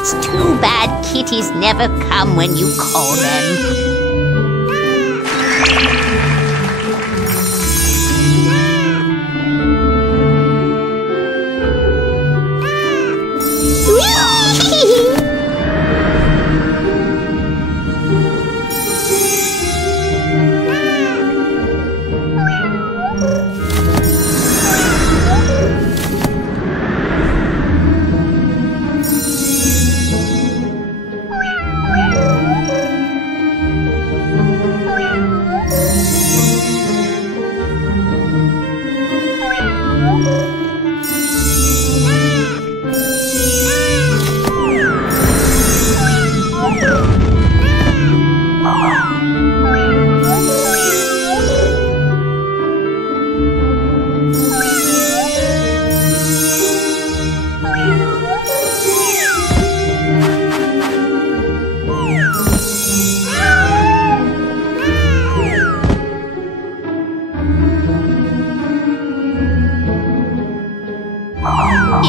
It's too bad kitties never come when you call them.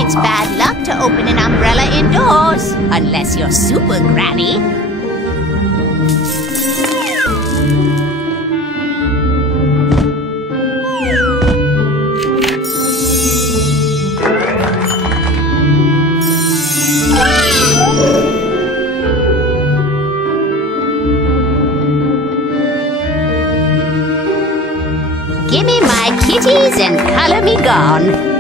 It's bad luck to open an umbrella indoors, unless you're Super Granny. Give me my kitties and color me gone.